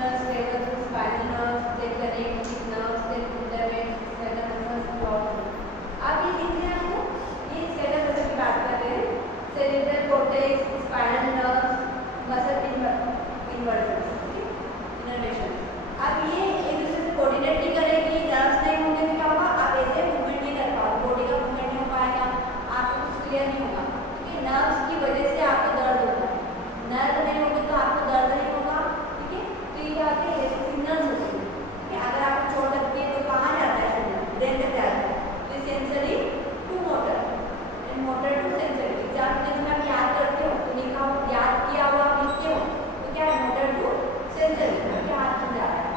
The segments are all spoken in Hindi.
nerves travel through spinal nerves, they connect with nerves, they filament, skeletal muscles, blood. अब ये दिख रहे हैं आपको, ये skeletal muscle की बात कर रहे हैं, cerebral cortex, spinal nerves, muscle inversions, innervation. अब ये एक दूसरे से कोऑर्डिनेट नहीं करेगी, नर्व्स नहीं होंगे तो क्या होगा, आप ऐसे मूवमेंट नहीं कर पाओगे, बॉडी का मूवमेंट नहीं हो पाएगा, आपको कुछ क्लियर नहीं होगा, क्योंकि नर्व्स की वजह से आपको दर्द होता है, नर्व नहीं होंगे तो आपको दर्द नहीं होगा, ठीक है। तो ये क्या होते हैं, सिग्नल्स होते हैं, ठीक है। अगर आपको चोट लगती है तो कहाँ जाता है सिग्नल, ब्रेन तक जाता है, तो sensory to motor and motor to sensory. Exam में जब आप याद करते हो तो लिखा हो, याद किया हुआ आप लिखते हो तो क्या है, मोटर टू सेंसरी, आपके हाथ में जा रहा है।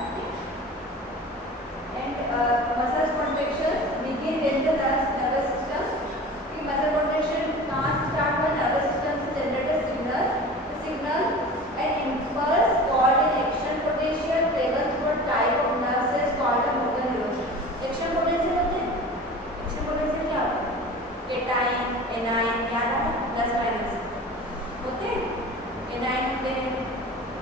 Muscle contraction begin when the nervous system, muscle contraction can't start when nervous system generate a signal. The signal, an impulse called an action potential travels through a type of nerve cells called a motor neuron. Action potential होते हैं, action potential क्या होता है, केटाइन, एनाइन, याद है प्लस माइनस होते हैं, एनाइन होते हैं,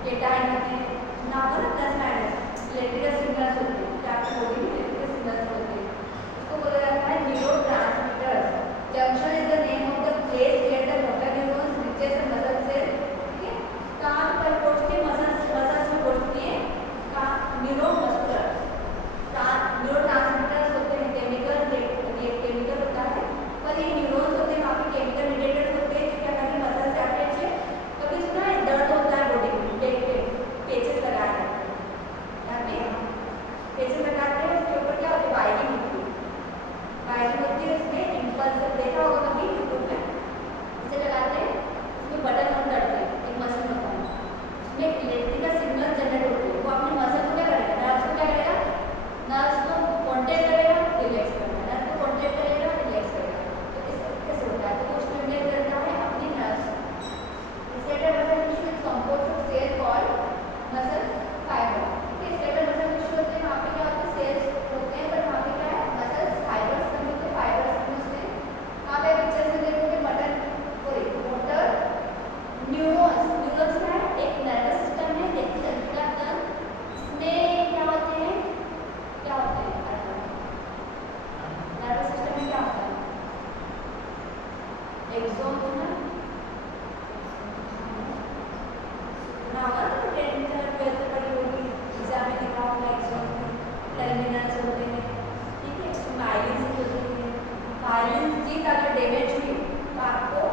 केटाइन होते हैं, ना बोलो प्लस माइनस, इलेक्ट्रिकल सिग्नल्स होते हैं, क्या आपकी बॉडी में इसको बोला जाता है neurotransmitters. Junction is the name of the place where the motor neurons reaches the muscle cell, ठीक है। कहाँ पर पहुंचती है, मसल्स में पहुंचती है, कहाँ, न्यूरोमस्कुलर। न्यूरोट्रांसमीटर्स होते हैं केमिकल होता है, पर ये न्यूरॉन्स होते हैं, काफी केमिकल रिलेटेड होते हैं, जो क्या करते हैं, मसल से अटैच है। कभी सुना है दर्द होता है बॉडी में, पेचेस लगाते हैं, यहाँ पे पेचेस लगाते हैं, उसके ऊपर क्या होती है, वायरिंग होती है, उसमें इम्पल्स देखा होगा कभी यूट्यूब में, इसे लगाते हैं, उसमें बटन ऑन करते हैं, एक मशीन होता है, उसमें इलेक्ट्रिकल सिग्नल जनरेट होते हैं, वो अपने मसल को क्या करेगा, नर्व्स को क्या करेगा, नर्व्स को कॉन्टेक्ट करेगा, रिलैक्स करेगा, नर्व को कॉन्टेक्ट करेगा, रिलैक्स करेगा। तो इस तरीके से होता है, तो वो स्टिमुलेट करता है अपनी nerves. Skeletal muscle tissue is composed of cell called muscle fiber, ठीक है। स्केलेटल मसल टिश्यू होते हैं, वहाँ पे क्या होता है, सेल्स होते हैं, पर वहाँ पे क्या है, मसल फाइबर्स बने होते हैं, फाइबर्स समझते हैं। वहाँ पे पिक्चर में देखोगे मोटर न्यूरॉन्स, न्यूरॉन्स क्या है, एक नर्वस सिस्टम है, देखिए चलता है, इसमें क्या होते हैं, नर्वस सिस्टम में क्या होता है, एक्सोन ना होगा, तो 10th और 12th पढ़ी होगी, एग्जाम में लिखा होगा, एक्सोन टर्मिनल्स होते हैं, ठीक है। माइलिन्स होती है, माइलिन्स चीज अगर डैमेज हुई तो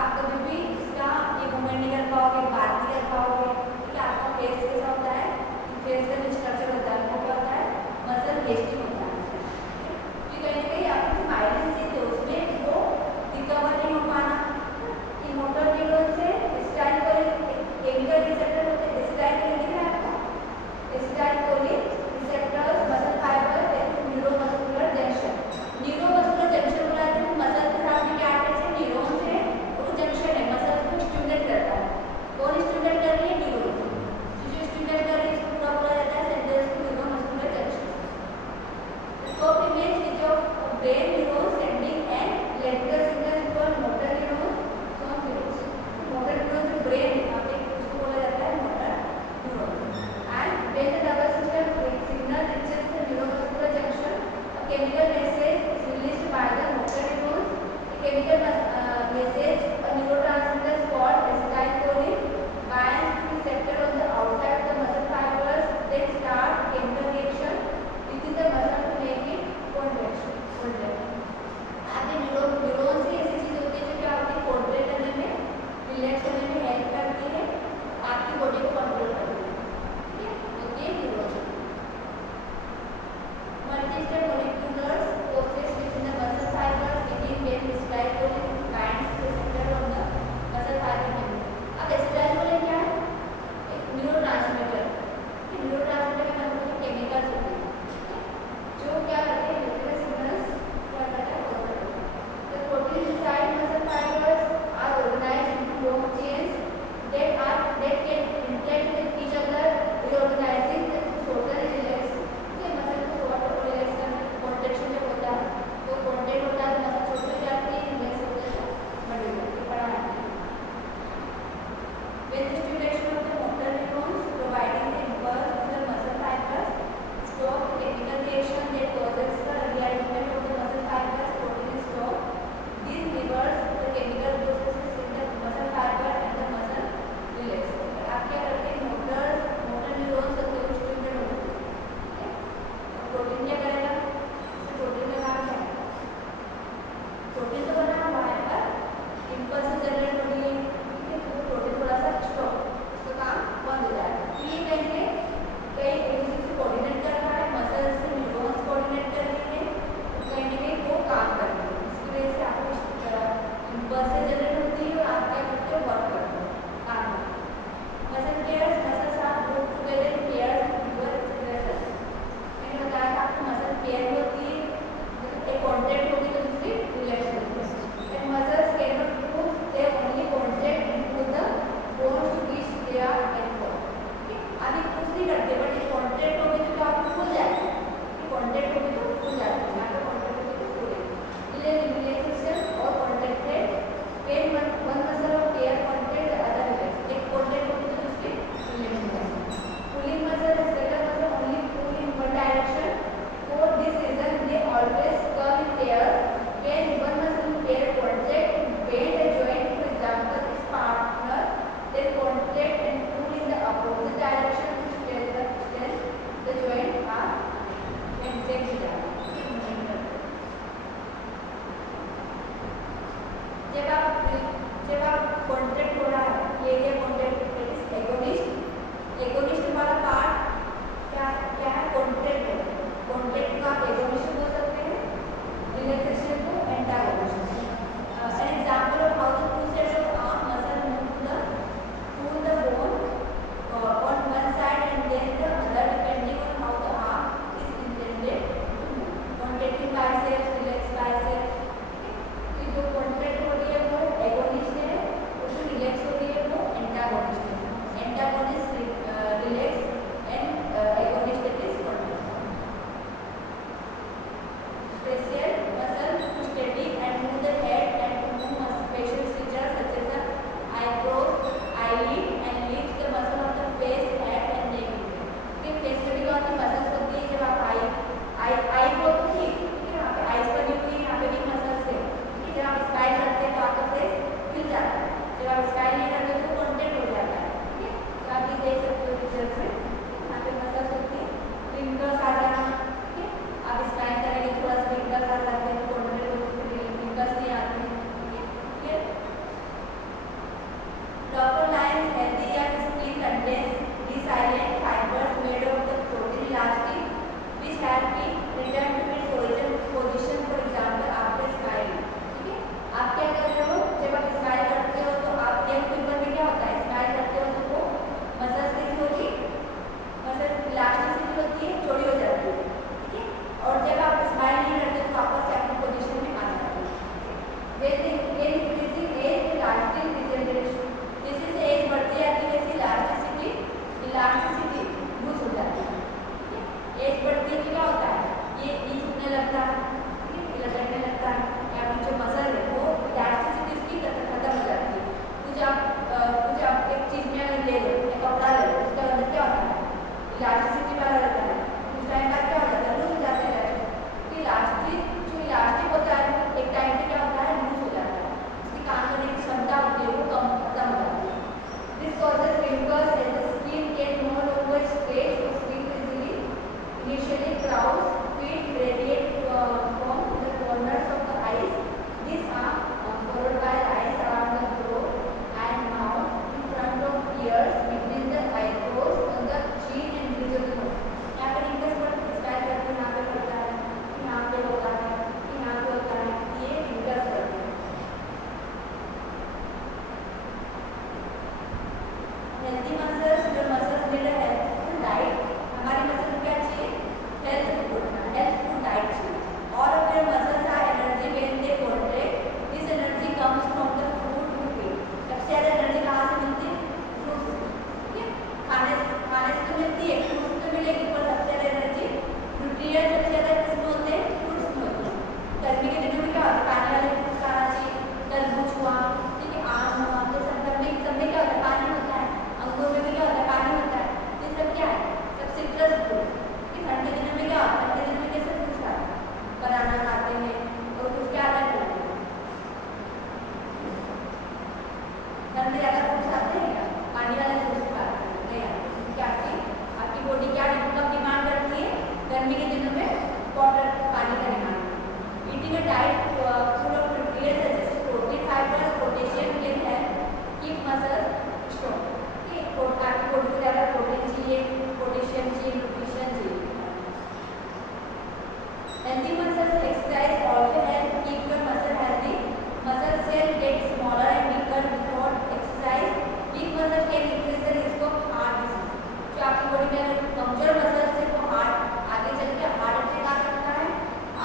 आप कभी भी इसका ये मूवमेंट नहीं कर पाओगे, बात नहीं कर पाओगे, ठीक है। आपका फेस कैसा होता है, फेस का जो स्ट्रक्चर होता है वो क्या होता है, मसल वेस्टिंग होता है, ठीक है। कहीं ना कहीं आपकी माइलिन चीज है, उसमें वो रिकवर नहीं हो पाना, कि मोटर न्यूरॉन से एसिटाइल कोलिन केमिकल रिसेप्टर होते हैं, एसिटाइल कोलिन दिख रहा है आपको, acetyl choline receptors muscle fibre neuromuscular junction, neuromuscular junction बोला जाता है, मसल के साथ में क्या अटैच है, न्यूरॉन से, वो जंक्शन है, मसल को स्टिमुलेट करता है, कौन स्टिमुलेट कर रही है, न्यूरॉन, जो स्टिमुलेट कर रही है इसको क्या बोला जाता है, सेंट्रल न्यूरोमस्कुलर जंक्शन। तो image which of brain neuron sending end electrical signal for motor neuron, so neurons, motor neuron जो ब्रेन है, वहाँ पे उसको बोला जाता है motor neuron. And when the nervous system signal reaches the neuromuscular junction, a chemical message is released by the motor neurons. The chemical message, a neurotransmitter called acetylcholine, binds to receptor on the outside of the muscle fibers, then start chemical reaction within the muscle to make it contract. आपके न्यूरॉन से ऐसी चीज होती है जो क्या होती है, कॉन्ट्रैक्ट करने में, रिलैक्स करने में हेल्प करती है, आपकी बॉडी को कंट्रोल करती है, ठीक है। होती है neuron. Multi-step molecular process within the muscle fibers begin when acetylcholine binds to receptor on the muscle fiber membrane. अब acetylcholine क्या है, एक न्यूरोट्रांसमीटर, न्यूरोट्रांसमीटर का मतलब केमिकल्स होते हैं, जो क्या करते हैं, इलेक्ट्रिकल सिग्नल्स क्या करते हैं, the proteins inside muscle fibers are organized into long chains that can interact with each other, reorganizing the total relax, muscle को शॉर्ट और रिलैक्स करने कॉन्ट्रैक्शन जब होता है तो कॉन्ट्रैक्ट होता है, तो मसल छोटी हो जाती है, रिलैक्स होता है तो बड़ी हो जाती है, बड़ा होता है। When the stimulation of the motor neurons providing the impulse healthy muscles, जो मसल्स नीड हेल्थफुल डाइट, हमारी मसल को क्या चाहिए? हेल्थफुल डाइट चाहिए। All of your muscles are energy when they contract, this energy comes from the food you eat. सबसे ज़्यादा एनर्जी कहाँ से मिलती है? फ्रूट से। ठीक है, खाने से तो मिलती है, फ्रूट से मिलेगी, पर सबसे ज़्यादा एनर्जी न्यूट्रिएंट सबसे ज़्यादा किसमें होते हैं? फ्रूट्स में होते हैं। गर्मी के दिनों में क्या होता है? पानी वाले फ्रूट्स खाना चाहिए, तरबूज हुआ, ठीक है, आम हुआ, तो सब में क्या होता है? पानी होता है। अंगूर में भी क्या होता है? पानी होता है। ये सब क्या है? सब सिट्रस फ्रूट। ठंड के दिनों में क्या होता है? ठंड के दिनों में कैसे फ्रूट्स खाते हैं? बनाना खाते हैं और कुछ क्या आता है? ठंड में ज़्यादा फ्रूट्स खाते हैं क्या? पानी वाले फ्रूट्स खाते हैं नहीं आते। क्या आपकी बॉडी क्या कब डिमांड करती है? गर्मी के दिनों में वाटर, पानी का demand. Eating a diet full of nutrients such as protein, fibres, potassium can help keep muscle strong. आपकी बॉडी को ज़्यादा प्रोटीन चाहिए, पोटेशियम चाहिए, न्यूट्रिशन चाहिए। Healthy muscles exercise also help keep your muscle healthy. Muscle cell get smaller and weaker without exercise. Weak muscle can increase the risk of heart disease. जो आपकी बॉडी में कमजोर मसल्स है वो हार्ट आगे चल के हार्ट अटैक आ सकता है।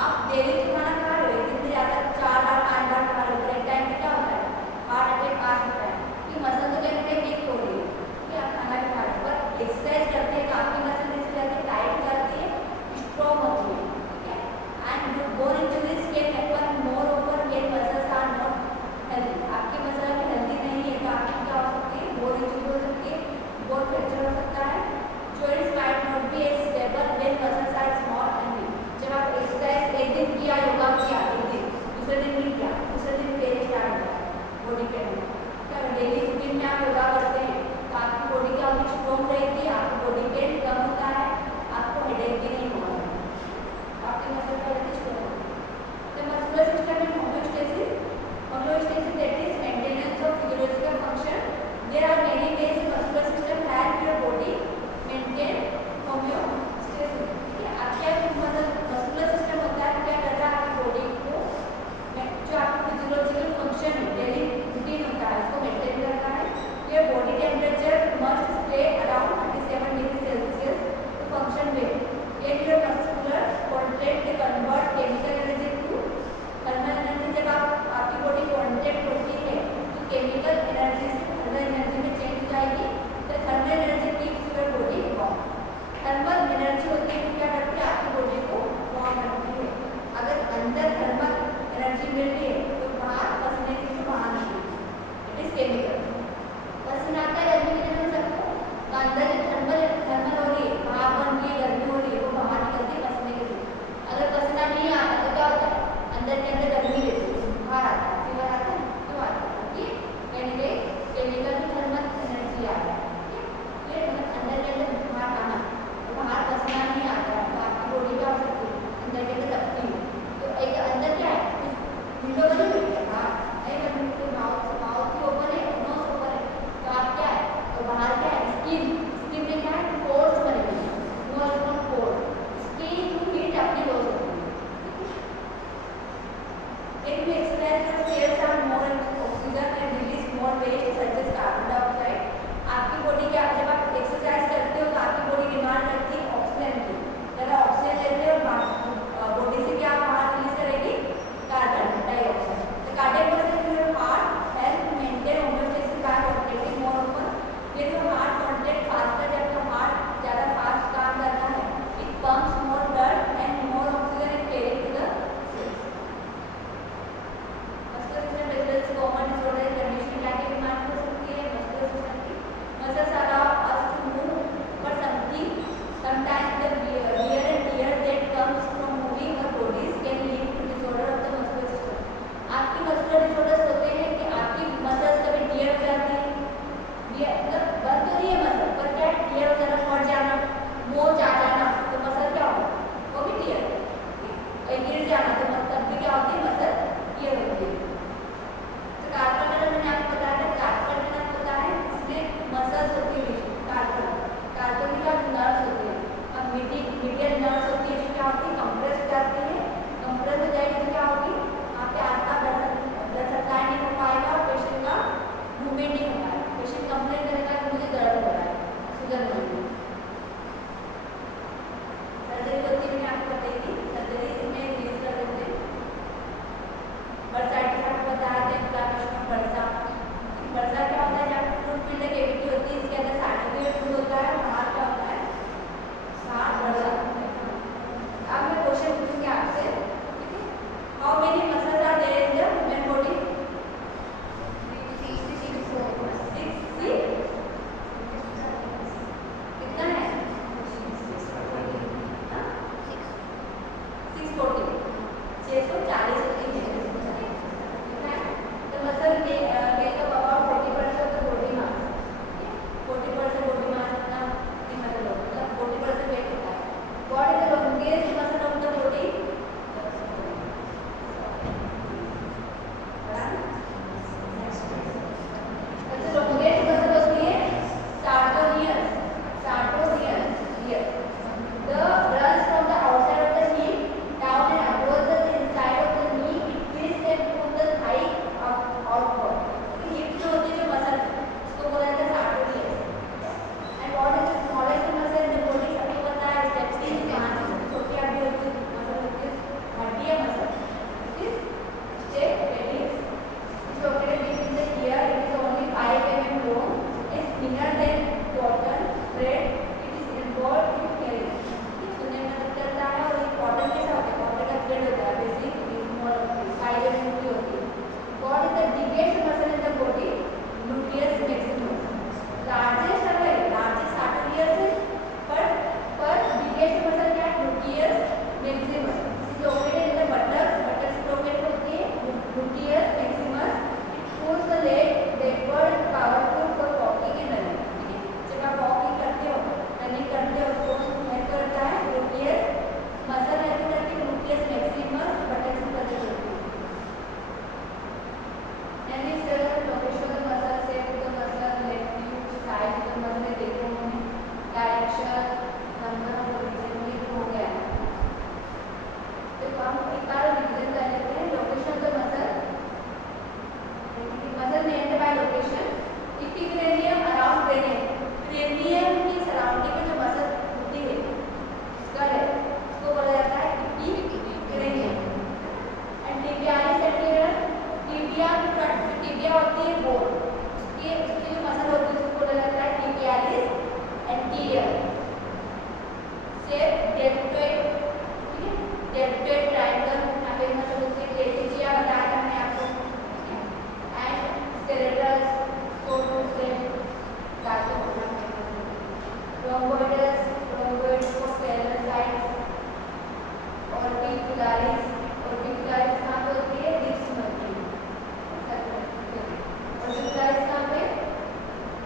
आप डेली खाना खा रहे हो, दिन में ज़्यादा 4 बार 5 बार खा रहे हो, एक टाइम में क्या होता है? हार्ट अटैक आ सकता है। कि मसल तो कहते हैं वीक हो रही है, कि आप खाना भी खा रहे हो, पर एक्सरसाइज करते हैं तो आपकी मसल जैसे जाती है, टाइट जाती है, स्ट्रॉन्ग होती है। And bone injuries can happen more often when muscles are not healthy. आपकी मसल अगर हेल्दी नहीं है तो आपकी क्या हो सकती है? बोन इंजरी हो सकती है, बोन फ्रैक्चर हो सकता है। Joints might not be as stable when muscles are small and weak. जब आप एक्सरसाइज एक दिन किया, योगा किया एक दिन, दूसरे दिन नहीं किया, दूसरे दिन पेन स्टार्ट होता है बॉडी पेन में। क्या डेली रूटीन में आप योगा करते हैं तो आपकी बॉडी क्या होगी? स्ट्रॉन्ग रहेगी, आपकी बॉडी पेन कम होता है, आपको हेडेक भी नहीं होगा, आपके मसल का the muscular system in homeostasis. Homeostasis, that is maintenance of physiological function. There are many ways muscular system help your body maintain homeostasis. आपका मस्कुलर सिस्टम होता है क्या करता है? आपकी बॉडी को जो आपका फिजियोलॉजिकल फंक्शन है, डेली रूटीन होता है, उसको मेंटेन करता है। ये body temperature must stay around 37 degree Celsius to function well. When your muscular contract they convert chemical energy to thermal energy। जब आपकी बॉडी कॉन्ट्रैक्ट होती है तो केमिकल एनर्जी से थर्मल एनर्जी में चेंज हो जाएगी। तो thermal energy keeps your body warm. Thermal energy होती है क्या करती है? आपकी बॉडी को वार्म रखती है। अगर अंदर थर्मल एनर्जी मिल रही है तो बाहर पसीने की बाहर निकलेगी, इट इज केमिकल। पसीना आता है गर्मी के दिनों में सबको, तो अंदर थर्मल हो रही है, बाहर बन रही है, गर्मी हो रही है, वो बाहर निकलती है पसीने के थ्रू। अगर पसीना नहीं आता तो क्या होता है? अंदर के अंदर गर्मी रहती है, बाहर आता है, फीवर आता है, क्यों आता है? क्योंकि एनीवे केमिकल की थर्मल एनर्जी आ रही है। ये अंदर के अंदर बाहर आना, तो बाहर पसीना नहीं आता है तो आपकी बॉडी क्या हो सकती है? अंदर के अंदर तपती है। तो एक अंदर क्या है? विंडो बनी हुई है, बाहर नहीं बनी हुई, माउथ की ओपन है, नोज ओपन है, तो आप क्या है? तो बाहर क्या है? स्किन में क्या है? पोर्स बने हुए हैं, नोज और पोर, स्किन टू हीट अपनी हो सकती है। If you exercise your cells are more oxygen and release more waste such as carbon dioxide. आपकी बॉडी क्या, जब आप एक्सरसाइज करते हो तो आपकी बॉडी डिमांड करती है ऑक्सीजन की। जब आप ऑक्सीजन लेते हो बॉडी से क्या बाहर रिलीज करेगी? Carbon dioxide. तो cardiac muscle your heart help maintain homeostasis by contracting more often. ये जो हार्ट कॉन्ट्रैक्ट फास्टर, जब तो हार्ट ज़्यादा फास्ट काम करता है, it pumps more blood and more oxygen is carried to the cells. Muscular system develops common disorder condition क्या की बीमारी हो सकती है? मस्कुलर सिस्टम की muscles allow us to move, but sometimes the wear and tear that comes from moving our bodies can lead to disorder of the muscular system. आपकी मस्कुलर डिसऑर्डर्स होते हैं कि आपकी मसल्स कभी टियर हो जाती है, मतलब बंद तो नहीं है मसल, पर क्या टियर हो जाना, फट जाना, मोच आ जाना, तो मसल क्या होगा? वो भी टियर है। गिर जाना तो तब भी क्या होती है? मसल टियर होती है। तो कार्पल टनल मैंने आपको बताया था, कार्पल टनल होता है इसमें मसल्स होती है, कार्पल की क्या नर्व्स होती है। अब मीडियल नर्व्स होती है जो क्या होती है? कंप्रेस हो जाती है, कंप्रेस हो जाएगी तो क्या होगी? आपके आसपास ब्लड सप्लाई नहीं हो पाएगा, पेशेंट का मूवमेंट नहीं हो पाएगा, पेशेंट कंप्लेन करेगा कि मुझे दर्द मस्कुलर मसल्स। सर्जरी होती है, मैंने आपको बताई थी, सर्जरी इसमें रिलीज कर देते हैं। बरसाइटिस आपको बताया था, इन्फ्लेमेशन ऑफ बरसा। बरसा क्या होता है? जब फ्लूइड फिल्ड केविटी होती है, इसके अंदर साइनोवियल फ्लूइड होता है, बाहर क्या होता है? सांस बरसा। अब मैं क्वेश्चन पूछूंगी आपसे, ठीक है? How many muscles are there in the human body? 6 कितना है? 640 640 कितना है? तो muscle make up about 40% of the body mass. 40% body mass इतना मतलब 40% वेट होता है। What is the longest muscle of the body? सबसे लॉन्गेस्ट मसल होती है sartorius, sartorius here. The runs from the outside of the hip down and across the inside of the knee. It twists and pulls the thigh outward. Hip जो होती है जो मसल उसको बोला जाता है sartorius. And what is the smallest muscle in the body? सबको पता है stapes मांसपेशियां छोटी आदि होती है मसल होती है हड्डियां muscle. This stapes is located between the ear. It is only 5 mm long. It's thinner than cotton thread. It is involved in hearing. सुनने में मदद करता है और ये कॉटन कैसा होता है? कॉटन का थ्रेड होता है, बेसिक स्मॉल 5 mm की होती है. What is the biggest muscle in the body? Gluteus maximus. Largest है, largest sartorius है, पर biggest muscle क्या है? Gluteus maximus. Is located in the buttocks. buttocks located होती है gluteus maximus. It pulls the leg backward, powerful for walking and running. ठीक है? जब आप walking करते हो, running करते हो, उसको हेल्प करता है gluteus muscle हेल्प करती है gluteus maximus buttocks में करती होती है. And this location of the muscle, shape of the muscle, latitude, size of the muscle देखे होंगे, direction, number of the region हो गया. तो हम एक बार रिवीजन कर लेते हैं. Location of the muscle, muscle named by location. Epicranium around cranium. Cranium की सराउंडिंग में जो मसल होती है स्कल है उसको बोला जाता है इपिक्रेनियम. एंड टिबियालिस एंटीरियर, टिबिया की फ्रंट में टिबिया होती है बोन, उसकी जो मसल होती है उसको बोला जाता है टिबियालिस एंटीरियर. शेप डेल्टोइड, ठीक है? डेल्टोइड ट्रायंगल यहाँ पे मसल होती है. ट्रेपेजिया बताया था मैंने आपको, ठीक है? एंड स्केलेटस, कोटोसेल लास्ट होना है. रोम्बोइडस, रोम्बोइड को पैरेलल साइड्स. ऑर्बिकुलारिस, ऑर्बिकुलारिस कहाँ पे होती है? रिब्स में होती है. ऑर्बिकुलारिस कहाँ पे?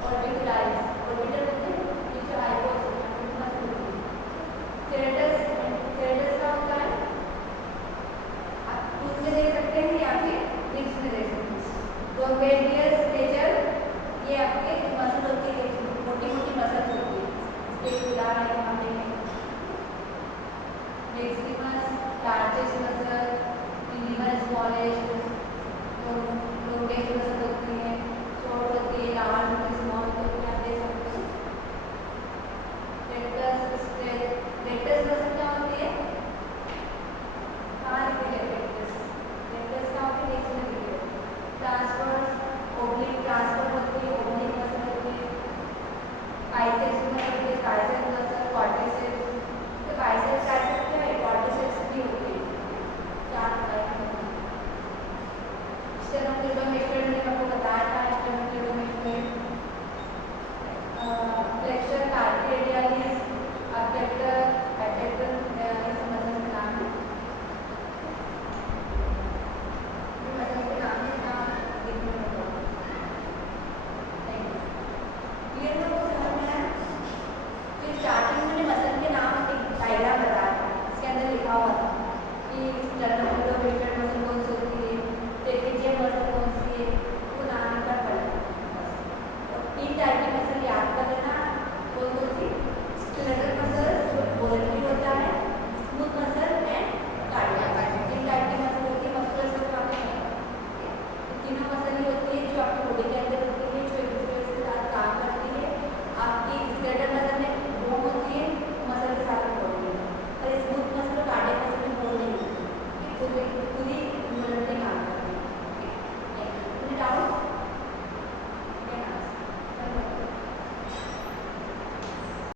ऑर्बिकुलारिस ऑर्बिटल होते हैं ये जो हाइपोथैलेमस मसल होती है. सेरेटस, सेरेटस का होता है आप टूथ में देख सकते हैं या फिर रिब्स में देख सकते हैं. रोम्बेडियस मेजर, ये आपके मसल होती है, मोटी मोटी मसल होती है. एक उदाहरण है यहाँ पे. Maximus largest muscle, minimum smallest. Longest muscle होती है, शॉर्ट होती है, लार्ज होती है, स्मॉल होती है. आप देख सकते हैं. रेक्टस, रेक्टस मसल क्या होती है? कहाँ लिखी है रेक्टस? रेक्टस क्या होती है? नेक्स्ट में लिखी है. ट्रांसवर्स, ओब्लिक ट्रांसफर होती है, ओब्लिक मसल होती है. बाइसेप्स